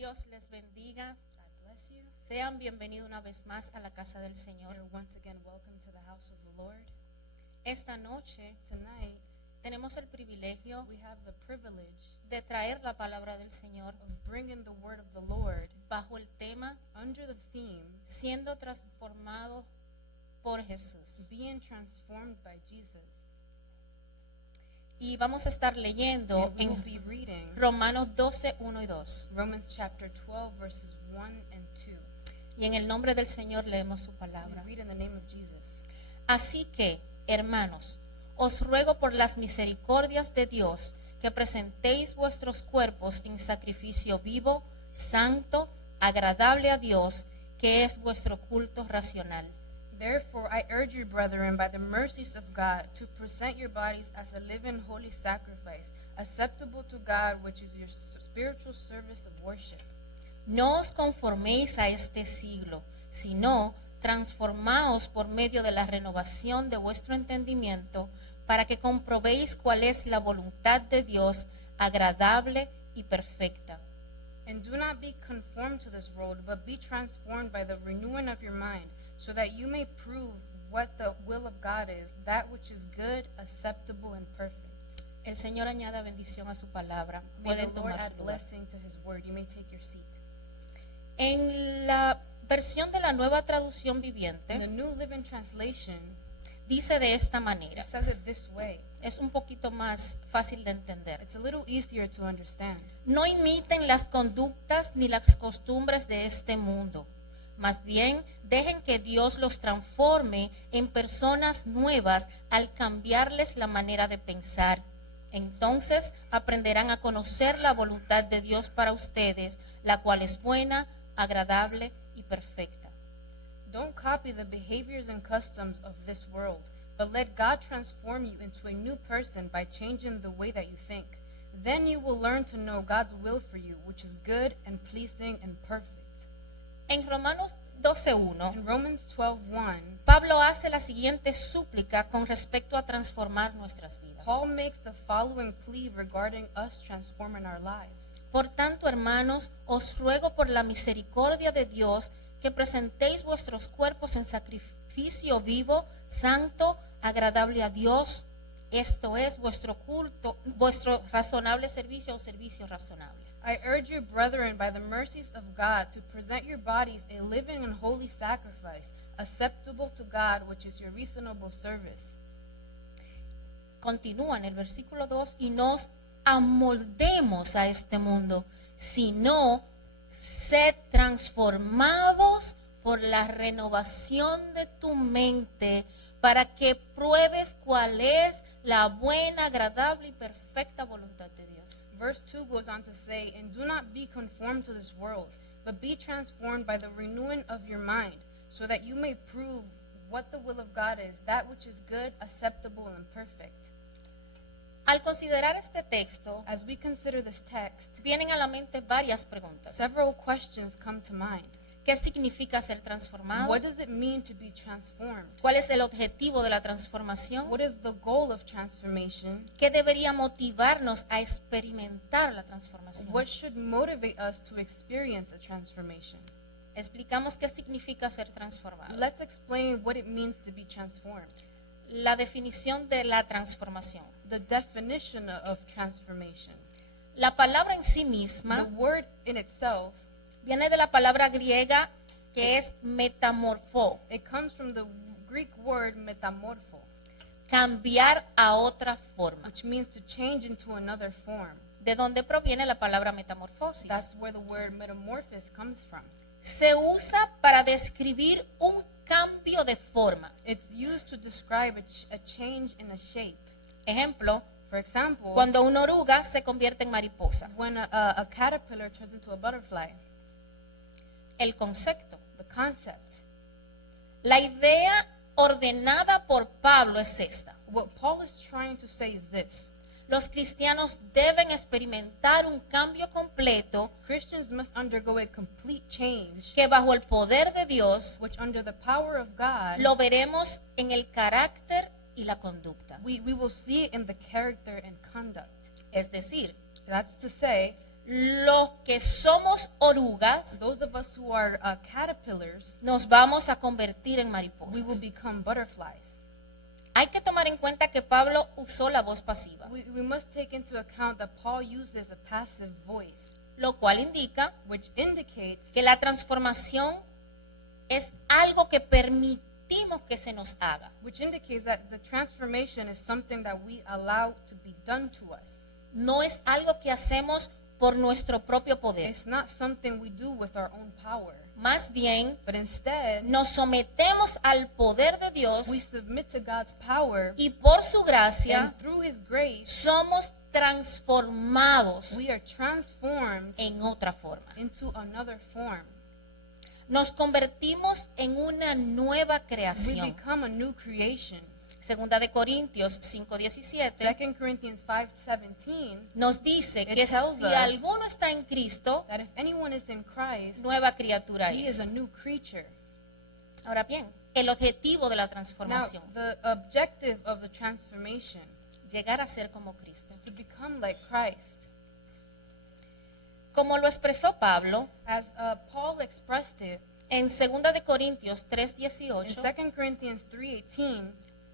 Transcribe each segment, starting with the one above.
Dios les bendiga. God bless you. Sean bienvenidos una vez más a la casa del Señor. You're once again welcome to the house of the Lord. Esta noche Tonight, tenemos el privilegio we have the privilege de traer la palabra del Señor of bringing the word of the Lord bajo el tema under the theme, siendo transformado por Jesús. being transformed by Jesus. Y vamos a estar leyendo And we will en be reading Romanos 12, 1 y 2. Romans chapter 12, verses 1 and 2. Y en el nombre del Señor leemos su We palabra. read in the name of Jesus. Así que, hermanos, os ruego por las misericordias de Dios que presentéis vuestros cuerpos en sacrificio vivo, santo, agradable a Dios, que es vuestro culto racional. Therefore, I urge you, brethren, by the mercies of God, to present your bodies as a living, holy sacrifice, acceptable to God, which is your spiritual service of worship. No os conforméis a este siglo, sino transformaos por medio de la renovación de vuestro entendimiento, para que comprobéis cuál es la voluntad de Dios, agradable y perfecta. And do not be conformed to this world, but be transformed by the renewing of your mind, so that you may prove what the will of God is, that which is good, acceptable, and perfect. El Señor añada bendición a su palabra. May Pueden the Lord tomar add su lugar. blessing to his word. You may take your seat. En la versión de la Nueva Traducción In the Viviente New Living Translation, dice de esta manera. it says it this way. Es un poquito más fácil de entender. It's a little easier to understand. No imiten las conductas ni las costumbres de este mundo. Más bien, dejen que Dios los transforme en personas nuevas al cambiarles la manera de pensar. Entonces aprenderán a conocer la voluntad de Dios para ustedes, la cual es buena, agradable y perfecta. Don't copy the behaviors and customs of this world, but let God transform you into a new person by changing the way that you think. Then you will learn to know God's will for you, which is good and pleasing and perfect. En Romanos 12:1, In Romans 12:1, Pablo hace la siguiente súplica con respecto a transformar nuestras vidas. Paul makes the following plea regarding us transforming our lives. Por tanto, hermanos, os ruego por la misericordia de Dios que presentéis vuestros cuerpos en sacrificio vivo, santo, agradable a Dios. Esto es vuestro culto, vuestro razonable servicio o servicio razonable. I urge you, brethren, by the mercies of God, to present your bodies a living and holy sacrifice, acceptable to God, which is your reasonable service. Continúa en el versículo 2, y nos amoldemos a este mundo, sino sed transformados por la renovación de tu mente, para que pruebes cuál es la buena, agradable y perfecta voluntad de Dios. Verse 2 goes on to say, And do not be conformed to this world, but be transformed by the renewing of your mind, so that you may prove what the will of God is, that which is good, acceptable, and perfect. Al considerar este texto, As we consider this text, vienen a la mente varias preguntas. several questions come to mind. ¿Qué significa ser transformado? What does it mean to be transformed? ¿Cuál es el objetivo de la transformación? What is the goal of transformation? ¿Qué debería motivarnos a experimentar la transformación? What should motivate us to experience a transformation? Explicamos qué significa ser transformado. Let's explain what it means to be transformed. La definición de la transformación. The definition of transformation. La palabra en sí The misma word in itself, viene de la palabra griega que es metamorfo, it comes from the Greek word metamorpho, cambiar a otra forma, which means to change into another form. de donde proviene la palabra metamorfosis. That's where the word metamorphosis comes from. Se usa para describir un cambio de forma. It's used to describe a change in a shape. Ejemplo, For example, cuando una oruga se convierte en mariposa. when a caterpillar turns into a butterfly. El concepto. The concept. La idea ordenada por Pablo es esta. What Paul is trying to say is this. Los cristianos deben experimentar un cambio completo Christians must undergo a complete change, que bajo el poder de Dios which under the power of God, lo veremos en el carácter y la conducta. we will see it in the character and conduct. Es decir, That's to say, los que somos orugas those of us who are caterpillars, nos vamos a convertir en we will mariposas. become butterflies. Hay que tomar en cuenta que Pablo usó la voz pasiva, We must take into account that Paul uses a passive voice, lo cual indica which indicates que la transformación es algo que permitimos que se nos haga. that the transformation is something that we allow to be done to us. No es algo que hacemos por nuestro propio poder. It's not something we do with our own power, Más bien, but instead nos sometemos al poder de Dios we submit to God's power, y por su gracia and through His grace somos transformados we are transformed en otra forma. into another form. Nos convertimos en una nueva We creación. become a new creation. Segunda de Corintios 5:17 2 Corinthians 5:17, nos dice It que tells si us alguno está en Cristo, that if anyone is in Christ, nueva criatura he is es. a new creature. Ahora bien, el objetivo de la Now, transformación, the objective of the transformation llegar a ser como Cristo. is to become like Christ. Como lo expresó Pablo As Paul expressed it en 2 de Corintios in 3:18, 2 Corinthians 3:18,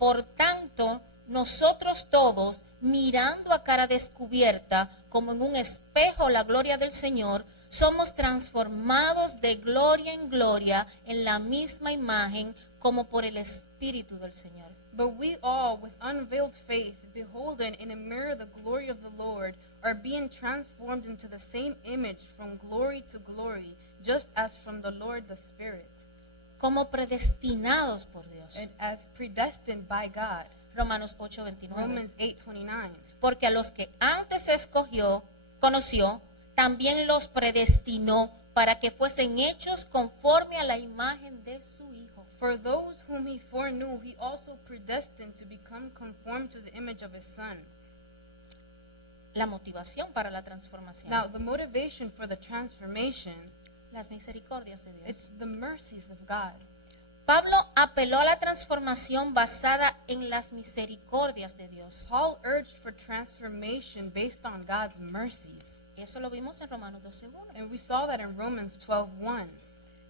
por tanto, nosotros todos, mirando a cara descubierta, como en un espejo la gloria del Señor, somos transformados de gloria en gloria en la misma imagen como por el Espíritu del Señor. but we all, with unveiled face, beholding in a mirror the glory of the Lord, are being transformed into the same image from glory to glory, just as from the Lord the Spirit, Como predestinados por Dios. and as predestined by God. Romanos 8:29. Romans 8:29. Porque a los que antes conoció, también los predestinó para que fuesen hechos conforme a la imagen de su Hijo. For those whom he foreknew, he also predestined to become conformed to the image of his Son. La motivación para la transformación. Now, the motivation for the transformation, Las misericordias de Dios. it's the mercies of God. Pablo apeló a la transformación basada en las misericordias de Dios. Paul urged for transformation based on God's mercies. Eso lo vimos en Romanos 12:1. And we saw that in Romans 12:1.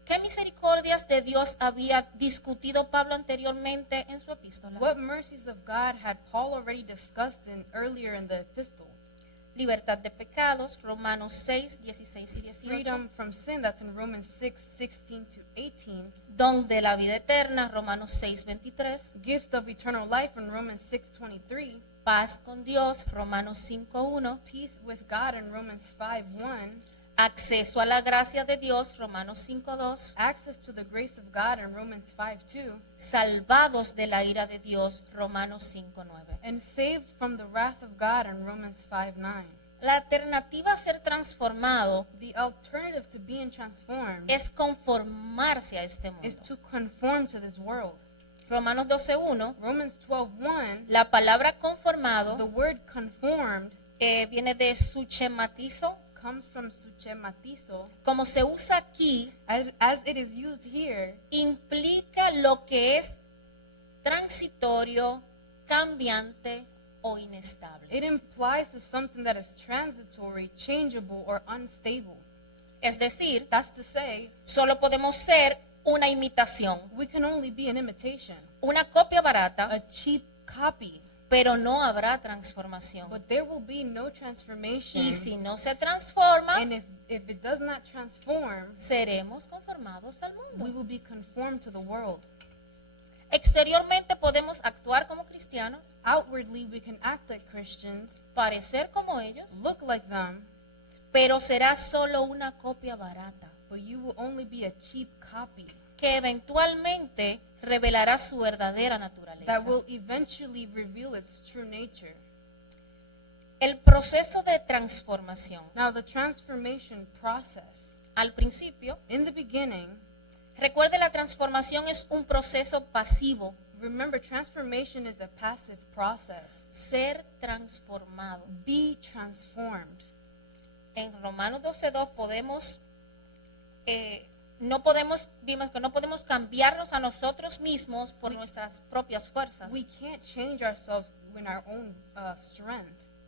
¿Qué misericordias de Dios había discutido Pablo anteriormente en su epístola? What mercies of God had Paul already discussed earlier in the epistle? Libertad de pecados, Romanos 6:16 y 18. Freedom from sin, that's in Romans 6:16 to 18. Don de la vida eterna, Romanos 6:23. Gift of eternal life in Romans 6:23. Paz con Dios, Romanos 5:1. Peace with God in Romans 5:1. Acceso a la gracia de Dios, Romanos 5:2. Access to the grace of God in Romans 5:2. Salvados de la ira de Dios, Romanos 5:9. And saved from the wrath of God in Romans 5:9. La alternativa a ser transformado The alternative to being transformed es conformarse a este is mundo. to conform to this world. Romanos 12:1, Romans 12:1, la palabra the conformado word conformed viene de suchematizo, comes from suchematizo. como se usa aquí, As it is used here, implica lo que es transitorio, cambiante o inestable. it implies to something that is transitory, changeable, or unstable. Es decir, That's to say, solo podemos ser una imitación, we can only be an imitation, una copia barata, a cheap copy, pero no habrá transformación. but there will be no transformation. Y si no se transforma, And if it does not transform, seremos conformados al we mundo. will be conformed to the world. Exteriormente podemos actuar como cristianos, Outwardly, we can act like Christians, parecer como ellos, look like them, pero será solo una copia barata, but you will only be a cheap copy que eventualmente revelará su verdadera naturaleza. that will eventually reveal its true nature. El proceso de transformación, Now, the transformation process, al principio, in the beginning, recuerde, la transformación es un proceso pasivo, remember, transformation is a passive process. ser transformado. Be transformed. En Romanos 12:2 vimos que no podemos cambiarnos a nosotros mismos por nuestras propias fuerzas. We can't change ourselves in our own strength.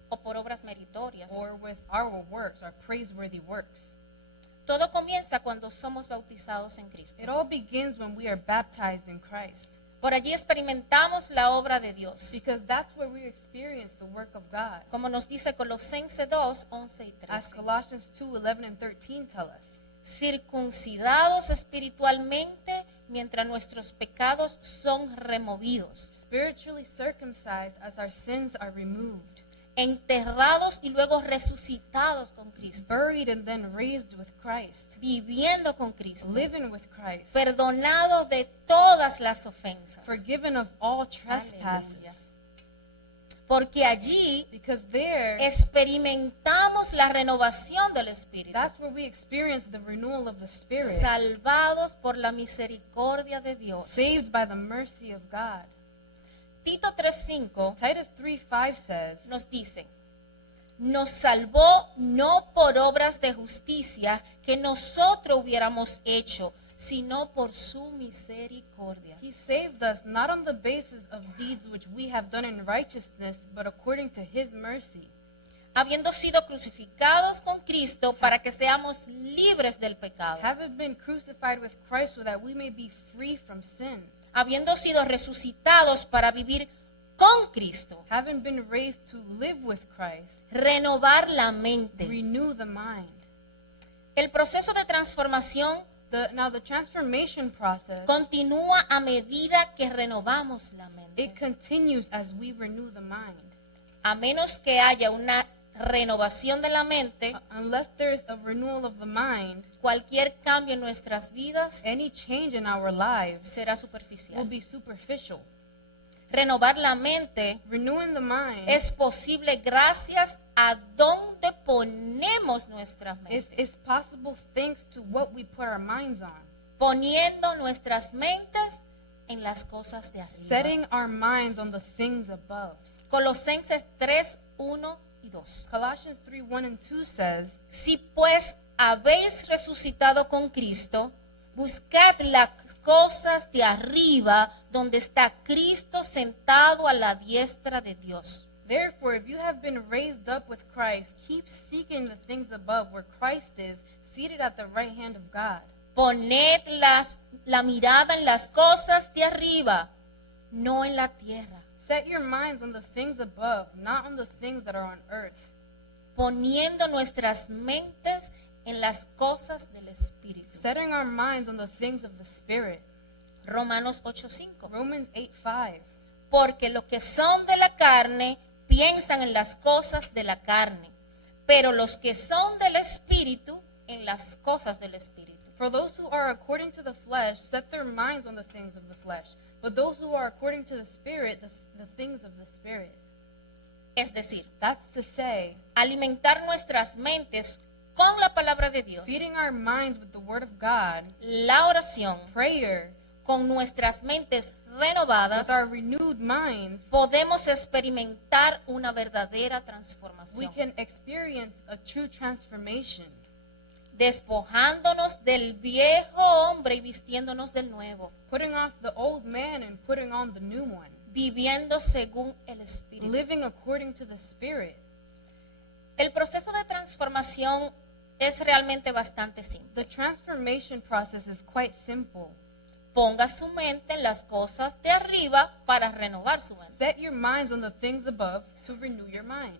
o por obras meritorias. or with our works, our praiseworthy works. Todo comienza cuando somos bautizados en Cristo. It all begins when we are baptized in Christ, Por allí experimentamos la obra de Dios, because that's where we experience the work of God. como nos dice Colosenses 2, 11 y As 13. Colossians 2:11 and 13 tell us, Circuncidados espiritualmente mientras nuestros pecados son removidos, spiritually circumcised as our sins are removed, enterrados y luego resucitados con Cristo, buried and then raised with Christ, viviendo con Cristo, living with Christ, perdonados de todas las ofensas. forgiven of all trespasses. Porque allí Because there, experimentamos la renovación del Espíritu, that's where we experience the renewal of the Spirit, salvados por la misericordia de Dios. saved by the mercy of God. Tito 3:5 Titus 3:5 says, nos dice, nos salvó no por obras de justicia que nosotros hubiéramos hecho, sino por su misericordia. He saved us not on the basis of deeds which we have done in righteousness, but according to His mercy, Habiendo sido crucificados con Cristo para que seamos libres del pecado, having been crucified with Christ so that we may be free from sin, habiendo sido resucitados para vivir con Cristo, having been raised to live with Christ, renovar la mente. renew the mind. El proceso de transformación Now the transformation process, continúa a medida que renovamos la mente. it continues as we renew the mind. A menos que haya una renovación de la mente, Unless there is a renewal of the mind, cualquier cambio en nuestras vidas any change in our lives será will superficial. be superficial. Renovar la mente Renewing the mind es posible gracias a donde ponemos nuestras mentes. is possible thanks to what we put our minds on. Poniendo nuestras mentes en las cosas de arriba. Setting our minds on the things above. Colosenses 3, 1 y 2. Colossians 3:1 and 2 says, Si pues habéis resucitado con Cristo, buscad las cosas de arriba, donde está Cristo sentado a la diestra de Dios. Therefore, if you have been raised up with Christ, keep seeking the things above where Christ is, seated at the right hand of God. Poned la mirada en las cosas de arriba, no en la tierra. Set your minds on the things above, not on the things that are on earth. Poniendo nuestras mentes en las cosas del Espíritu. Setting our minds on the things of the Spirit. Romanos 8:5. Romans 8:5. Porque los que son de la carne piensan en las cosas de la carne, pero los que son del Espíritu en las cosas del Espíritu. For those who are according to the flesh set their minds on the things of the flesh, but those who are according to the Spirit, the things of the Spirit. Es decir, That's to say, alimentar nuestras mentes con la palabra de Dios, feeding our minds with the Word of God, la oración, prayer, con nuestras mentes renovadas, with our renewed minds, podemos experimentar una verdadera we transformación, can experience a true transformation, despojándonos del viejo hombre y vistiéndonos del nuevo, putting off the old man and putting on the new one, viviendo según el Espíritu. living according to the Spirit. El proceso de transformación es realmente bastante simple. The transformation process is quite simple. Ponga su mente en las cosas de arriba para renovar su mente. Set your minds on the things above to renew your mind.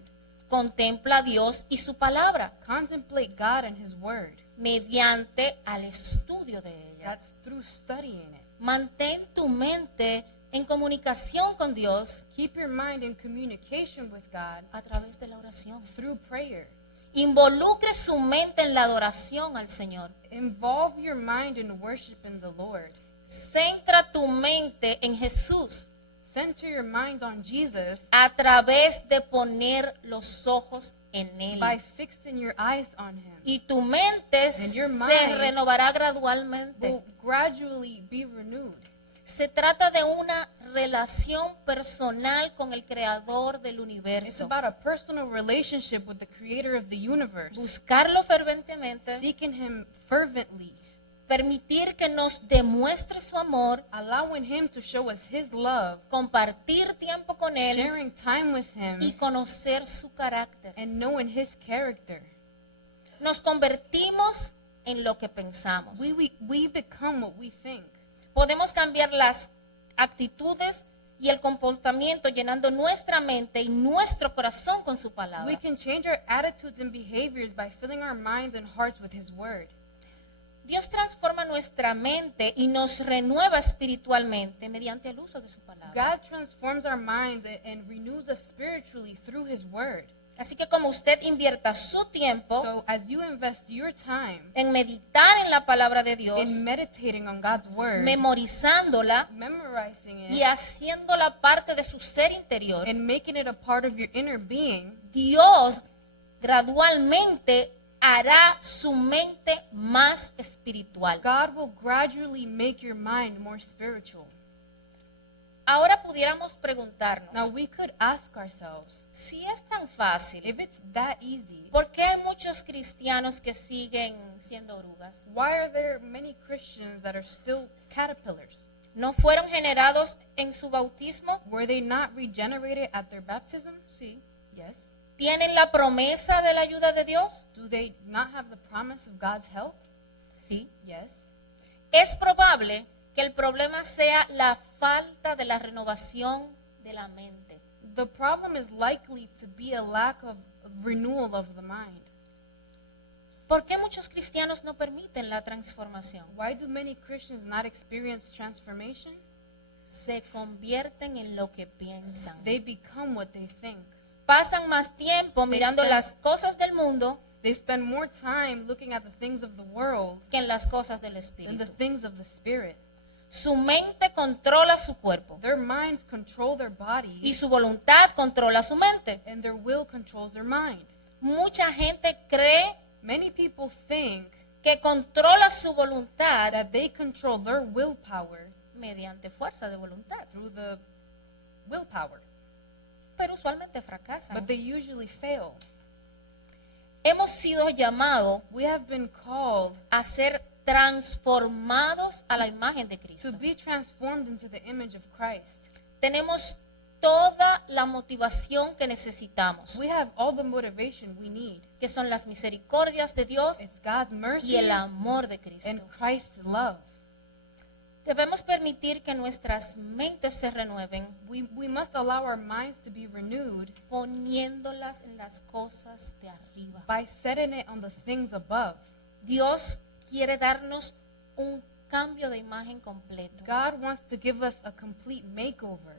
Contempla a Dios y su palabra Contemplate God and His Word. mediante al estudio de ella. That's through studying it. Mantén tu mente en comunicación con Dios Keep your mind in communication with God a través de la oración. through prayer. Involucre su mente en la adoración al Señor. Involve your mind in worshiping the Lord. Centra tu mente en Jesús Center your mind on Jesus a través de poner los ojos en Él. by fixing your eyes on Him. Y tu mente And your se mind renovará gradualmente. Will gradually be renewed. Se trata de una relación personal con el creador del It's universo. about a personal relationship with the Creator of the universe. Buscarlo ferventemente Seeking Him fervently permitir que nos demuestre su amor, allowing Him to show us His love, compartir tiempo con Él sharing time with Him, y conocer su carácter. and knowing His character. Nos convertimos en lo que pensamos. We become what we think. Podemos cambiar las actitudes y el comportamiento llenando nuestra mente y nuestro corazón con su We palabra. can change our attitudes and behaviors by filling our minds and hearts with His Word. Dios transforma nuestra mente y nos renueva espiritualmente mediante el uso de su palabra. God transforms our minds and renews us spiritually through His Word. Así que como usted invierta su tiempo So as you invest your time en meditar en la palabra de Dios, in meditating on God's Word, memorizándola memorizing y it, haciéndola parte de su ser interior, and making it a part of your inner being, Dios gradualmente hará su mente más espiritual. God will gradually make your mind more spiritual. Ahora pudiéramos Now preguntarnos, we could ask ourselves, si es tan fácil, if it's that easy, ¿por qué hay muchos cristianos que siguen siendo orugas? why are there many Christians that are still caterpillars? ¿No fueron generados en su bautismo? Were they not regenerated at their baptism? Sí. Yes. ¿Tienen la promesa de la ayuda de Dios? Do they not have the promise of God's help? Sí. Yes. Es probable que el problema sea la falta de la renovación de la mente. The problem is likely to be a lack of renewal of the mind. ¿Por qué muchos cristianos no permiten la transformación? Why do many Christians not experience transformation? Se convierten en lo que piensan. They become what they think. Pasan más tiempo mirando spend- las cosas del mundo They spend more time looking at the things of the world que en las cosas del than the espíritu. things of the Spirit. Su mente controla su cuerpo Their minds control their y body, su voluntad controla su mente. and their will controls their mind. Mucha gente cree Many people think que controla su voluntad that they control their willpower mediante fuerza de voluntad, through the willpower, pero usualmente fracasan. but they usually fail. Hemos sido llamados We have been called a ser transformados a la imagen de Cristo. to be transformed into the image of Christ. Tenemos toda la motivación que necesitamos, We have all the motivation we need. que son las misericordias de Dios It's God's mercy y el amor de and Cristo. Christ's love. Debemos permitir que nuestras mentes se renueven We must allow our minds to be renewed poniéndolas en las cosas de arriba. by setting it on the things above. Dios quiere darnos un cambio de imagen completo. God wants to give us a complete makeover.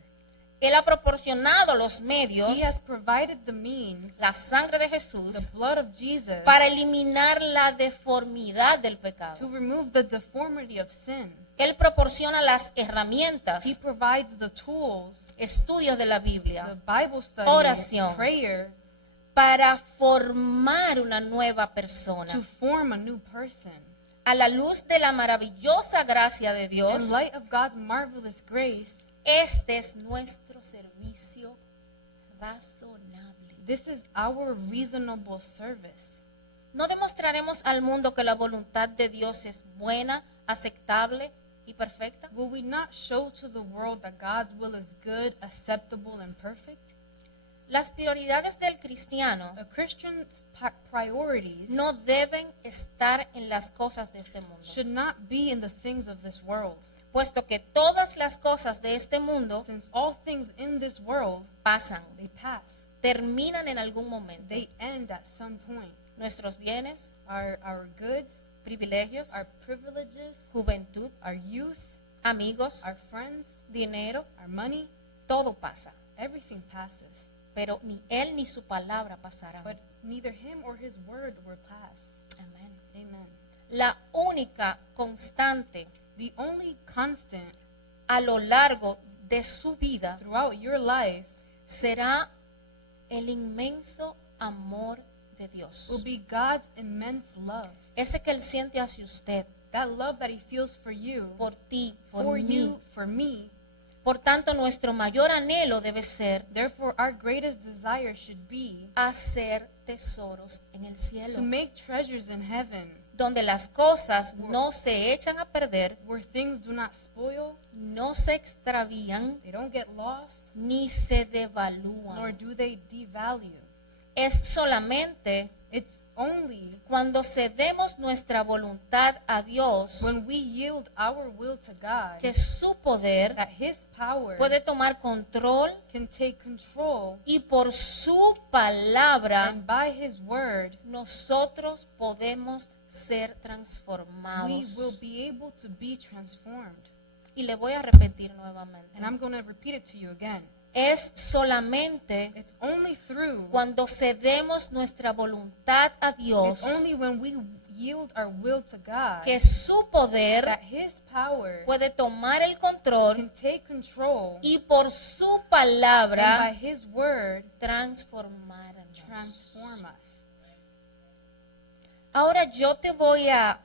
Él ha proporcionado los medios, He has provided the means, la sangre de the Jesús, blood of Jesus, para eliminar la deformidad del to pecado. remove the deformity of sin. Él proporciona las herramientas, He provides the tools, estudios de la the Biblia, Bible study, Oración. prayer, para formar una nueva to persona. form a new person. A la luz de la maravillosa gracia de Dios, In light of God's marvelous grace, este es nuestro servicio razonable. this is our reasonable service. ¿No demostraremos al mundo que la voluntad de Dios es buena, aceptable y perfecta? Will we not show to the world that God's will is good, acceptable, and perfect? Las prioridades del cristiano A Christian's priorities no deben estar en las cosas de este mundo, should not be in the things of this world, puesto que todas las cosas de este mundo since all things in this world, pasan, they pass. terminan en algún momento. They end at some point. Nuestros bienes, Our goods, privilegios, our privileges, juventud, our youth, amigos, our friends, dinero, our money, todo pasa. everything passes. Pero ni Él ni su palabra pasarán. But neither him or his word will pass. Amén. Amen. La única constante The only constant a lo largo de su vida throughout your life será el inmenso amor de Dios. will be God's immense love. Ese que Él siente hacia usted, That love that he feels for you, por ti, por for mí. you, for me. Por tanto, nuestro mayor anhelo debe ser Therefore, our greatest desire should be hacer tesoros en el cielo, to make treasures in heaven, donde las cosas no se echan a perder, where things do not spoil, no se extravían, they don't get lost, ni se nor devalúan. do they devalue. Es solamente It's only cuando cedemos nuestra voluntad a Dios when we yield our will to God que su poder that His power puede tomar control can take control, y por su palabra and by His word, nosotros podemos ser we transformados. will be able to be transformed. Y le voy a repetir nuevamente. And I'm going to repeat it to you again. Es solamente It's only through, cuando cedemos nuestra voluntad a Dios it's only when we yield our will to God que su poder that His power puede tomar el control can take control, y por su and by palabra His word transformarnos. transform us. Ahora yo te voy a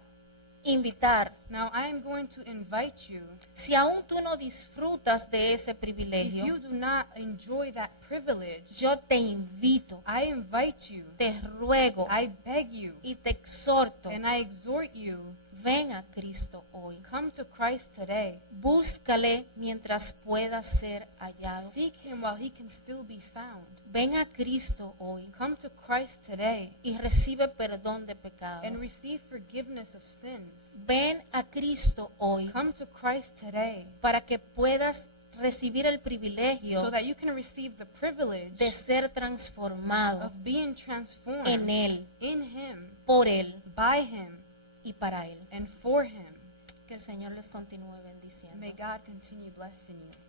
invitar, Now I am going to invite you, si aún tú no disfrutas de ese if you privilegio, do not enjoy that privilege, yo te invito, I invite you, te ruego I beg you, y te exhorto, and I exhort you, ven a Cristo hoy. come to Christ today. Búscale mientras pueda ser hallado. Seek Him while He can still be found. Ven a Cristo hoy Come to Christ today y recibe perdón de pecado. and receive forgiveness of sins. Ven a Cristo hoy Come to Christ today para que puedas recibir el so privilegio that you can receive the privilege de ser transformado of being transformed en Él, in Him, por Él by Him, y para Él. and for Him. Que el Señor les continúe bendiciendo. May God continue blessing you.